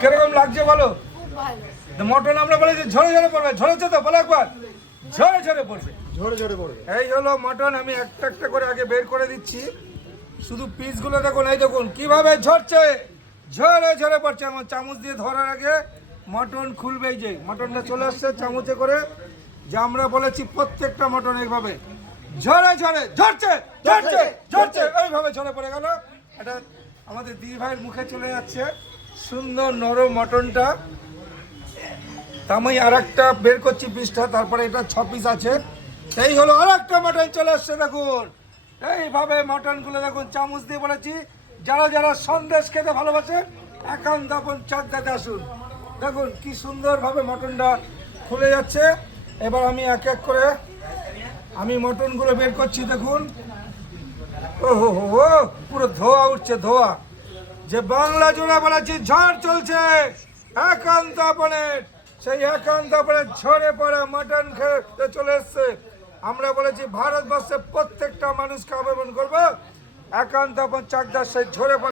কিরকম লাগছে বলো? মটন আমরা বলেছি ঝরে ঝরে পড়বে, ঝরেছে তো বলো একবার, ঝরে ঝরে পড়বে, ঝরে ঝরে পড়বে। এই হলো মটন। আমি একটা একটা করে আগে বের করে দিচ্ছি, শুধু পিসগুলো দেখুন, এই দেখুন কিভাবে ঝরছে, ঝরে ঝরে পড়ছে। আমার চামচ দিয়ে ধরার আগে মটন খুলবে, এই যে মটনটা চলে আসছে চামচে করে, যে আমরা বলেছি প্রত্যেকটা মটন এইভাবে ঝরে ঝরে ঝরছে ঝরছে ঝরছে, এইভাবে ঝরে পড়ে গেল। এটা আমাদের দিদি ভাইয়ের মুখে চলে যাচ্ছে সুন্দর নরম মটনটা। তা আমি আর একটা বের করছি পিসটা, তারপরে এটা 6 পিস আছে। এই হলো আর একটা মটন চলে আসছে দেখুন, এইভাবে মটনগুলো দেখুন চামচ দিয়ে বলেছি। যারা যারা সন্দেশ খেতে ভালোবাসে একান্ত আপন চাকদাতে আসুন। দেখুন কি সুন্দরভাবে মটনটা খুলে যাচ্ছে। এবার আমি এক এক করে আমি মটনগুলো বের করছি দেখুন। ওহো হো হো, পুরো ধোয়া উঠছে, ধোয়া। যে বাংলা জোড়া বলেছি ঝড় চলছে একান্ত আপনের, সেই একান্ত আপনের ঝরে পড়ে মটন খেতে চলে এসছে। আমরা বলেছি ভারতবর্ষের প্রত্যেকটা মানুষকে আবেদন করবো একান্ত আপন চাকদার সেই ঝরে পড়ে